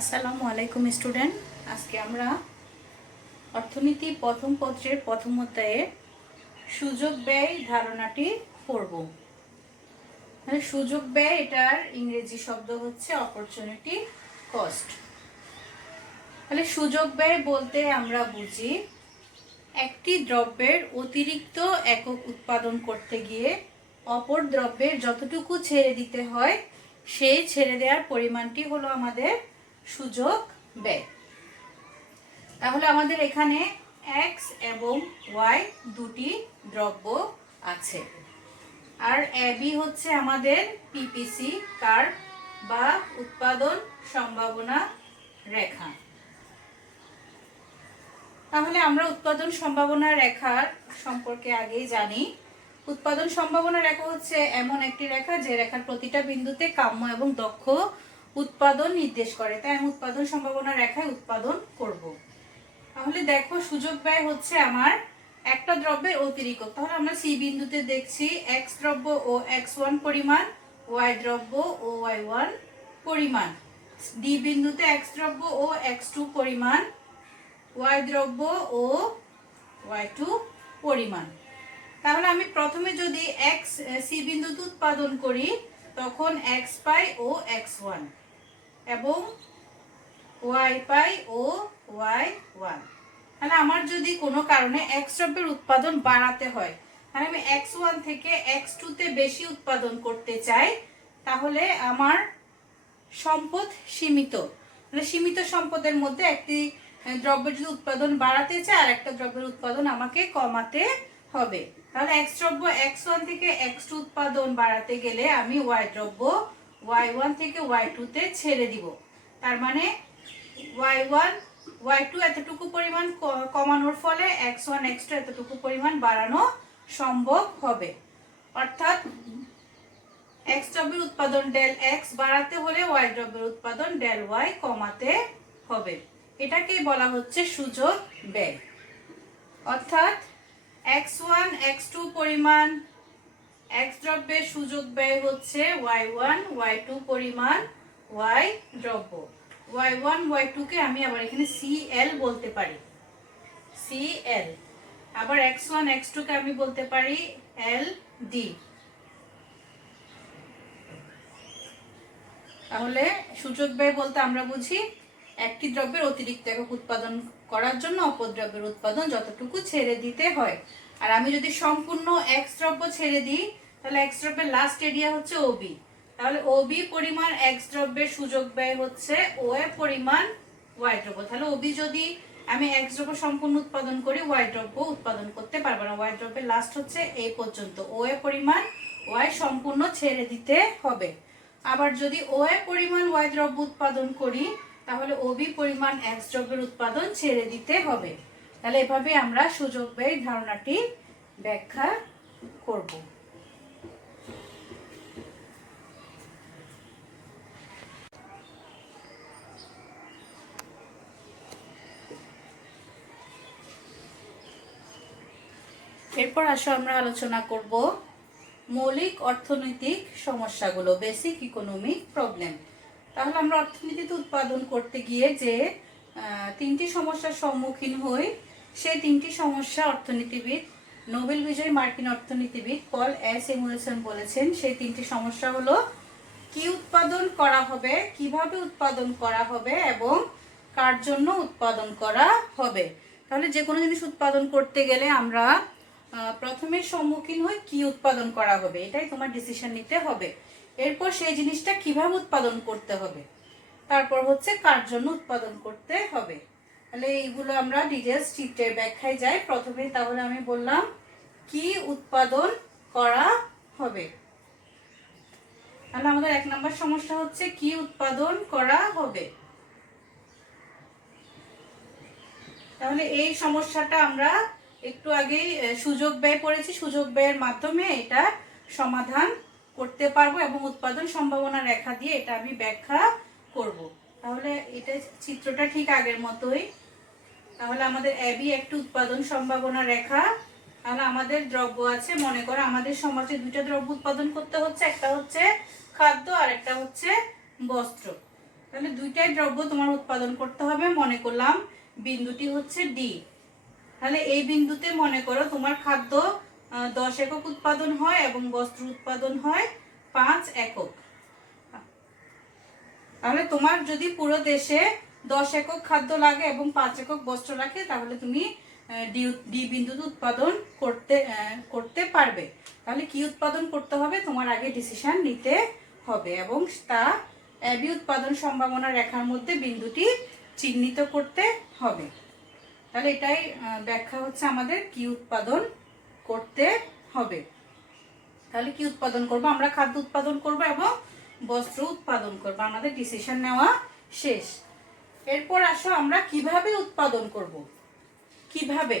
আসসালামু আলাইকুম স্টুডেন্ট। আজকে আমরা অর্থনীতি প্রথম পত্রের প্রথম অধ্যায়ে সুযোগ ব্যয় ধারণাটি পড়ব। মানে সুযোগ ব্যয়, এটার ইংরেজি শব্দ হচ্ছে অপরচুনিটি কস্ট। তাহলে সুযোগ ব্যয় বলতে আমরা বুঝি একটি দ্রব্যের অতিরিক্ত একক উৎপাদন করতে গিয়ে অপর দ্রব্যের যতটুকু ছেড়ে দিতে হয় সেই ছেড়ে দেওয়ার পরিমাণটি হলো আমাদের সুযোগ ব্যয়। তাহলে আমাদের এখানে এক্স এবং ওয়াই দুটি দ্রব্য আছে, আর এবি হচ্ছে আমাদের পিপিসি কার্ভ বা উৎপাদন সম্ভাবনা রেখা। তাহলে আমরা উৎপাদন সম্ভাবনা রেখার সম্পর্কে আগেই জানি। উৎপাদন সম্ভাবনা রেখা হচ্ছে এমন একটি রেখা যে রেখার প্রতিটা বিন্দুতে কাম্য এবং দক্ষ উৎপাদন নির্দেশ করে, তাই আমি উৎপাদন সম্ভাবনা রেখায় উৎপাদন করব। তাহলে দেখো, সুযোগ ব্যয় হচ্ছে আমার একটা দ্রব্যের অতিরিক্ত। তাহলে আমরা সি বিন্দুতে দেখছি এক্স দ্রব্য ও এক্স ওয়ান পরিমাণ, ওয়াই দ্রব্য ও ওয়াই ওয়ান পরিমাণ। ডি বিন্দুতে এক্স দ্রব্য ও এক্স টু পরিমাণ, ওয়াই দ্রব্য ও ওয়াই টু পরিমাণ। তাহলে আমি প্রথমে যদি এক্স সি বিন্দুতে উৎপাদন করি তখন এক্স পাই ও এক্স ওয়ান এবং ওয়াই পাই ও ওয়াই ওয়ান। তাহলে আমার যদি কোনো কারণে এক্স দ্রব্যের উৎপাদন বাড়াতে হয়, তাহলে আমি এক্স ওয়ান থেকে এক্স টুতে বেশি উৎপাদন করতে চাই, তাহলে আমার সম্পদ সীমিত। মানে সীমিত সম্পদের মধ্যে একটি দ্রব্যের যদি উৎপাদন বাড়াতে চাই আর একটা দ্রব্যের উৎপাদন আমাকে কমাতে হবে। তাহলে এক্স দ্রব্য এক্স ওয়ান থেকে এক্স টু উৎপাদন বাড়াতে গেলে আমি ওয়াই দ্রব্য ওয়াই ওয়ান থেকে ওয়াই টুতে ছেড়ে দিব। তার মানে ওয়াই ওয়ান ওয়াই টু এতটুকু পরিমাণ কমানোর ফলে এক্স ওয়ান এক্স টু এতটুকু পরিমাণ বাড়ানো সম্ভব হবে। অর্থাৎ এক্স দ্রব্যের উৎপাদন ডেল এক্স বাড়াতে হলে ওয়াই দ্রব্যের উৎপাদন ডেল ওয়াই কমাতে হবে। এটাকেই বলা হচ্ছে সুযোগ ব্যয়। অর্থাৎ এক্স ওয়ান এক্স টু পরিমাণ এক্স দ্রব্যের সুযোগ ব্যয় হচ্ছে ওয়াই ওয়ান ওয়াই টু পরিমাণ ওয়াই দ্রব্য। ওয়াই ওয়ান ওয়াই টু কে আমি আবার এখানে সি এল বলতে পারি, সি এল। আবার এক্স ওয়ান এক্স টু কে আমি বলতে পারি এল ডি। তাহলে সুযোগ ব্যয় বলতে আমরা বুঝি একটি দ্রব্যের অতিরিক্ত একক উৎপাদন করার জন্য অপর দ্রব্যের উৎপাদন যতটুকু ছেড়ে দিতে হয়। আর আমি যদি সম্পূর্ণ এক্স দ্রব্য ছেড়ে দিই তাহলে এক্স দ্রব্যের লাস্ট এরিয়া হচ্ছে ওবি। তাহলে ওবি পরিমাণ এক্স দ্রব্যের সুযোগ ব্যয় হচ্ছে ও এ পরিমাণ ওয়াই দ্রব্য। তাহলে ওবি যদি আমি এক্স দ্রব্য সম্পূর্ণ উৎপাদন করি, ওয়াই দ্রব্য উৎপাদন করতে পারবো না। ওয়াই দ্রব্যের লাস্ট হচ্ছে এই পর্যন্ত, ও এ পরিমাণ ওয়াই সম্পূর্ণ ছেড়ে দিতে হবে। আবার যদি ও এ পরিমাণ ওয়াই দ্রব্য উৎপাদন করি তাহলে ওবি পরিমাণ এক্স দ্রব্যের উৎপাদন ছেড়ে দিতে হবে। তাহলে এভাবে আমরা সুযোগ ব্যয় ধারণাটি ব্যাখ্যা করব। এরপর আসো আমরা আলোচনা করব মৌলিক অর্থনৈতিক সমস্যাগুলো, বেসিক ইকোনমিক প্রবলেম। তাহলে আমরা অর্থনীতিতে উৎপাদন করতে গিয়ে যে তিনটি সমস্যার সম্মুখীন হই, সেই তিনটি সমস্যা অর্থনীতিবিদ, নোবেল বিজয়ী মার্কিন অর্থনীতিবিদ পল স্যামুয়েলসন বলেছেন। সেই তিনটি সমস্যা হলো কি উৎপাদন করা হবে, কিভাবে উৎপাদন করা হবে এবং কার জন্য উৎপাদন করা হবে। তাহলে যে কোনো জিনিস উৎপাদন করতে গেলে আমরা প্রথমে সম্মুখীন হই কি উৎপাদন করা হবে, এটাই তোমার ডিসিশন নিতে হবে। এরপর সেই জিনিসটা কিভাবে উৎপাদন করতে হবে, তারপর হচ্ছে কার জন্য উৎপাদন করতে হবে। তাহলে এইগুলো আমরা ডিটেলস চিত্রের ব্যাখ্যায় যাই। প্রথমে তাহলে আমি বললাম কি উৎপাদন করা হবে। তাহলে আমাদের এক নম্বর সমস্যা হচ্ছে কি উৎপাদন করা হবে। তাহলে এই সমস্যাটা আমরা একটু আগেই সুযোগ ব্যয় পড়েছি, সুযোগ ব্যয়ের মাধ্যমে এটা সমাধান করতে পারবো এবং উৎপাদন সম্ভাবনা রেখা দিয়ে এটা আমি ব্যাখ্যা করব। তাহলে এটা চিত্রটা ঠিক আগের মতোই। তাহলে আমাদের এবি একটি উৎপাদন সম্ভাবনা রেখা। তাহলে আমাদের দ্রব্য আছে, মনে করো আমাদের সমাজে দুইটা দ্রব্য উৎপাদন করতে হচ্ছে, একটা হচ্ছে খাদ্য আর একটা হচ্ছে বস্ত্র। তাহলে দুইটাই দ্রব্য তোমার উৎপাদন করতে হবে। মনে করলাম বিন্দুটি হচ্ছে ডি। তাহলে এই বিন্দুতে মনে করো তোমার খাদ্য 10 একক উৎপাদন হয় এবং বস্ত্র উৎপাদন হয় 5 একক। তাহলে তোমার যদি পুরো দেশে 10 একক খাদ্য লাগে এবং 5 একক বস্ত্র লাগে, তাহলে তুমি ডি বিন্দুতে উৎপাদন করতে পারবে। তাহলে কি উৎপাদন করতে হবে তোমার আগে ডিসিশন নিতে হবে এবং তা এবি উৎপাদন সম্ভাবনা রেখার মধ্যে বিন্দুটি চিহ্নিত করতে হবে। তাহলে এটাই ব্যাখ্যা হচ্ছে আমাদের কি উৎপাদন করতে হবে। তাহলে কি উৎপাদন করব? আমরা খাদ্য উৎপাদন করব এবং বস্ত্র উৎপাদন করব। আমাদের ডিসিশন নেওয়া শেষ। এরপর আসো আমরা কিভাবে উৎপাদন করব। কিভাবে?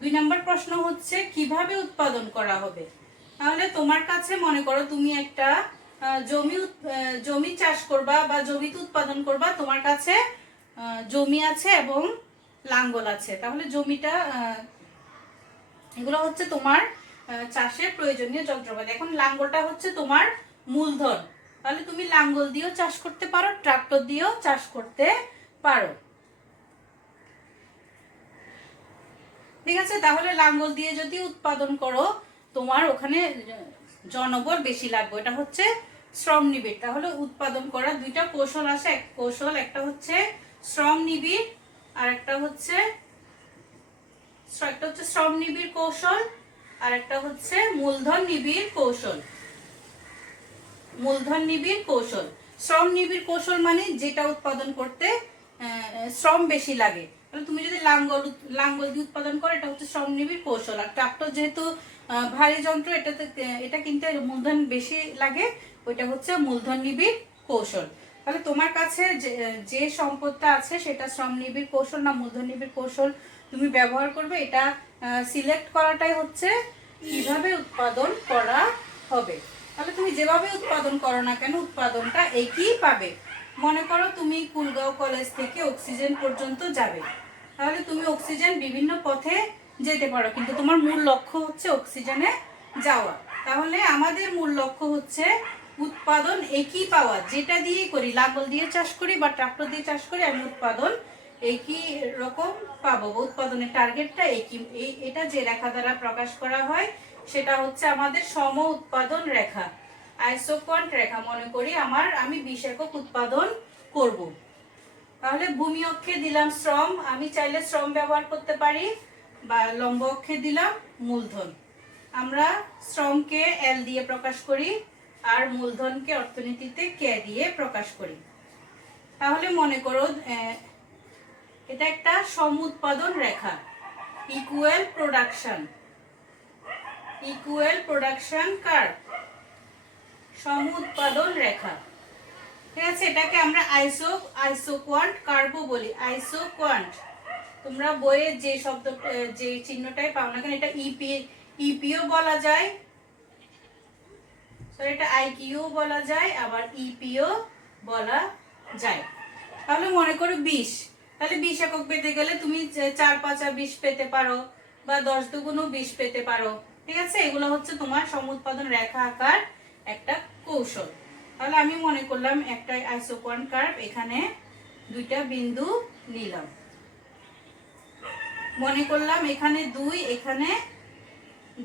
2 নম্বর প্রশ্ন হচ্ছে কিভাবে উৎপাদন করা হবে। তাহলে তোমার কাছে মনে করো তুমি একটা জমি চাষ করবা বা জমিতে উৎপাদন করবা। তোমার কাছে জমি আছে এবং লাঙ্গল আছে। তাহলে জমিটা এগুলো হচ্ছে তোমার চাষের প্রয়োজনীয় যন্ত্রপাতি। এখন লাঙ্গলটা হচ্ছে তোমার মূলধন। তাহলে তুমি লাঙ্গল দিয়েও চাষ করতে পারো, ট্রাক্টর দিয়েও চাষ করতে পারো। ঠিক আছে? তাহলে লাঙ্গল দিয়ে যদি উৎপাদন করো, তোমার ওখানে জনবল বেশি লাগবে, এটা হচ্ছে শ্রম নিবিড়। তাহলে উৎপাদন করার দুইটা কৌশল আছে। এক কৌশল, একটা হচ্ছে শ্রম নিবিড় আর একটা হচ্ছে শ্রম নিবিড় কৌশল, আর একটা হচ্ছে মূলধন নিবিড় কৌশল। মূলধন নিবিড় কৌশল, শ্রম নিবিড় কৌশল মানে যেটা উৎপাদন করতে শ্রম বেশি লাগে। তাহলে তুমি যদি লাঙ্গল দিয়ে উৎপাদন করো, এটা হচ্ছে শ্রম নিবিড় কৌশল। আর ট্রাক্টর যেহেতু ভারী যন্ত্র, এটা কিনতে মূলধন বেশি লাগে, ওইটা হচ্ছে মূলধন নিবিড় কৌশল। তাহলে তোমার কাছে যে সম্পদটা আছে সেটা শ্রম নিবিড় কৌশল না মূলধন নিবিড় কৌশল তুমি ব্যবহার করবে, এটা সিলেক্ট করাটাই হচ্ছে কিভাবে উৎপাদন করা হবে। তাহলে তুমি যেভাবে উৎপাদন করো না কেন, উৎপাদনটা একই পাবে। মনে করো তুমি কুলগাঁও কলেজ থেকে অক্সিজেন পর্যন্ত যাবে। তাহলে তুমি অক্সিজেন বিভিন্ন পথে যেতে পারো, কিন্তু তোমার মূল লক্ষ্য হচ্ছে অক্সিজেনে যাওয়া। তাহলে আমাদের মূল লক্ষ্য হচ্ছে উৎপাদন একই পাওয়া। যেটা দিয়ে করি, লাঙ্গল দিয়ে চাষ করি বা ট্রাক্টর দিয়ে চাষ করি, আমি উৎপাদন একই রকম পাবো। উৎপাদনের টার্গেটটা একই। এটা যে রেখা দ্বারা প্রকাশ করা হয় সেটা হচ্ছে আমাদের সম উৎপাদন রেখা, আইসোকন্ট রেখা। মনে করি আমি 20 একক উৎপাদন করব। তাহলে ভূমি অক্ষে দিলাম শ্রম, আমি চাইলে শ্রম ব্যবহার করতে পারি, বা লম্ব অক্ষে দিলাম মূলধন। আমরা শ্রমকে এল দিয়ে প্রকাশ করি আর মূলধনকে অর্থনীতিতে কে দিয়ে প্রকাশ করি। তাহলে মনে করো এটা একটা সম উৎপাদন রেখা, ইকুয়াল প্রোডাকশন কার্ভ, সম উৎপাদন রেখা। ঠিক আছে? এটাকে আমরা আইসোকোয়ান্ট কার্ভও বলি। আইসোকোয়ান্ট, তোমরা বইয়ে যে চিহ্নটাই পাও না কেন, এটা ইপিও বলা যায়, এটা আইকিউ বলা যায়, আবার ইপিও বলা যায়। তাহলে মনে করো 20, তাহলে 20 একক পেতে গেলে তুমি 4 5 20 পেতে পারো, বা 10 2 20 পেতে পারো। ঠিক আছে? এগুলো হচ্ছে তোমার সমুৎপাদন রেখা আঁকার একটা কৌশল। তাহলে আমি মনে করলাম একটা আইসোকোয়ান্ট কার্ভ, এখানে দুইটা বিন্দু নিলাম। মনে করলাম এখানে 2, এখানে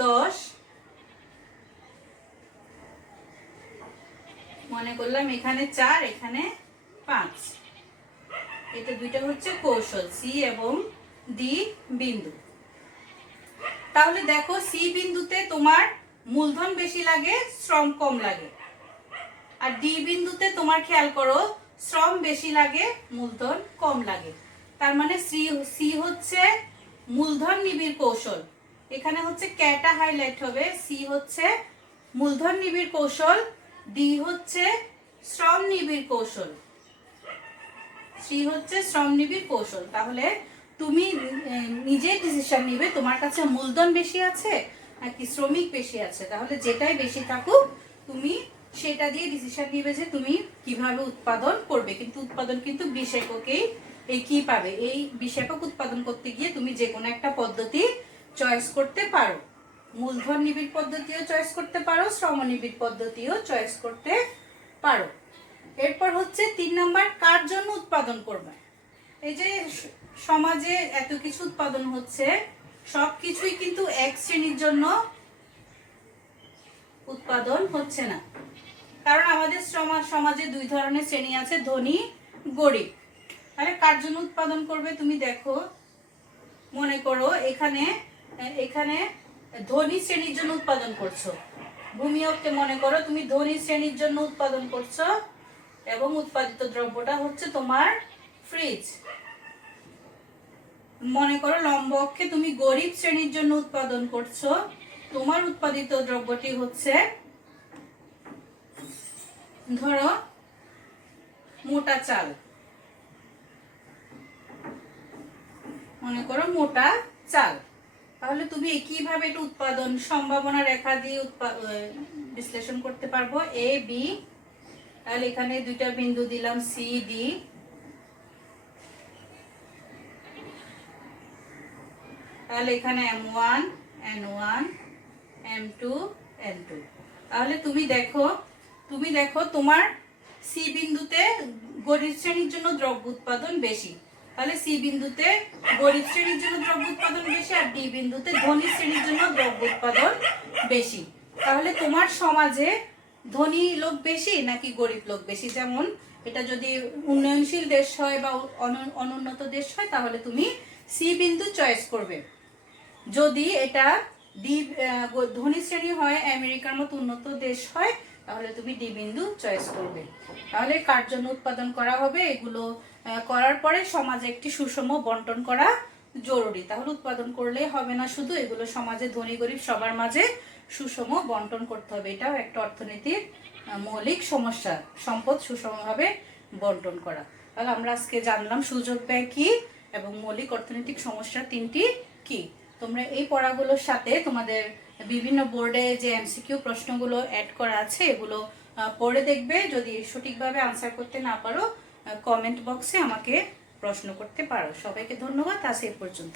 10, মনে করলাম এখানে 4, এখানে 5। এটা দুইটা হচ্ছে কৌশল, সি এবং ডি বিন্দু। তাহলে দেখো সি বিন্দুতে তোমার মূলধন বেশি লাগে, শ্রম কম লাগে। আর ডি বিন্দুতে তোমার খেয়াল করো শ্রম বেশি লাগে, মূলধন কম লাগে। তার মানে সি হচ্ছে মূলধন নিবিড় কৌশল। এখানে হচ্ছে ক্যাটা হাইলাইট হবে। সি হচ্ছে মূলধন নিবিড় কৌশল, ডি হচ্ছে শ্রম নিবিড় কৌশল। সি হচ্ছে শ্রম নিবিড় কৌশল। তাহলে তুমি নিজে ডিসিশন নিবে তোমার কাছে মূলধন বেশি আছে নাকি শ্রমিক বেশি আছে। তাহলে যেটাই বেশি থাকুক তুমি সেটা দিয়ে ডিসিশন নিবে যে তুমি কিভাবে উৎপাদন করবে। কিন্তু উৎপাদন কিন্তু 20 এককেই কি পাবে। এই 20 একক উৎপাদন করতে গিয়ে তুমি যে কোনো একটা পদ্ধতি চয়েস করতে পারো। মূলধন নিবিড় পদ্ধতিও চয়েস করতে পারো, শ্রম নিবিড় পদ্ধতিও চয়েস করতে পারো। এরপর হচ্ছে 3 নাম্বার, কার জন্য উৎপাদন করবে। এই যে সমাজে এত কিছু উৎপাদন হচ্ছে, সবকিছুই কিন্তু এক শ্রেণীর জন্য উৎপাদন হচ্ছে না। কারণ আমাদের সমাজে 2 ধরনের শ্রেণী আছে, ধনী, গরিব। তাহলে কার জন্য উৎপাদন করবে তুমি দেখো, মনে করো এখানে এখানে ধনী শ্রেণীর জন্য উৎপাদন করছো। ভূমিয়োগকে মনে করো তুমি ধনী শ্রেণীর জন্য উৎপাদন করছো এবং উৎপাদিত দ্রব্যটা হচ্ছে তোমার ফ্রিজ। মনে করো লম্ব অক্ষে তুমি গরিব শ্রেণীর জন্য উৎপাদন করছো, তোমার উৎপাদিত দ্রব্যটি হচ্ছে ধরো মোটা চাল। মনে করো মোটা চাল। তাহলে তুমি কিভাবে এটা উৎপাদন সম্ভাবনা রেখা দিয়ে বিশ্লেষণ করতে পারবো। এ বি, তাহলে এখানে 2টা বিন্দু দিলাম সি ডি, তাহলে এখানে M1 N1 M2 N2। তাহলে তুমি দেখো তোমার সি বিন্দুতে গরিব শ্রেণীর জন্য দ্রব্য উৎপাদন বেশি। তাহলে সি বিন্দুতে গরিব শ্রেণীর জন্য দ্রব্য উৎপাদন বেশি, আর ডি বিন্দুতে ধনী শ্রেণীর জন্য দ্রব্য উৎপাদন বেশি। তাহলে তোমার সমাজে ধনী লোক বেশি নাকি গরিব লোক বেশি? যেমন এটা যদি উন্নয়নশীল দেশ হয় বা অনুন্নত দেশ হয়, তাহলে তুমি সি বিন্দু চয়েস করবে। যদি এটা ধনী শ্রেণী হয়, আমেরিকার মতো উন্নত দেশ হয়, তাহলে তুমি ডি বিন্দু চয়েস করবে। তাহলে কার জন্য উৎপাদন করা হবে, এগুলো করার পরে সমাজে একটি সুষম বন্টন করা জরুরি। তাহলে উৎপাদন করলেই হবে না শুধু, এগুলো সমাজে ধনী গরিব সবার মাঝে সুষম বন্টন করতে হবে। এটাও একটা অর্থনীতির মৌলিক সমস্যা, সম্পদ সুষমভাবে বন্টন করা। তাহলে আমরা আজকে জানলাম সুযোগ ব্যয় কি এবং মৌলিক অর্থনৈতিক সমস্যা 3টি কি। তোমরা এই পড়াগুলোর সাথে তোমাদের বিভিন্ন বোর্ডে যে এমসিকিউ প্রশ্নগুলো অ্যাড করা আছে এগুলো পড়ে দেখবে। যদি সঠিকভাবে আনসার করতে না পারো, কমেন্ট বক্সে আমাকে প্রশ্ন করতে পারো। সবাইকে ধন্যবাদ, আজ এই পর্যন্ত।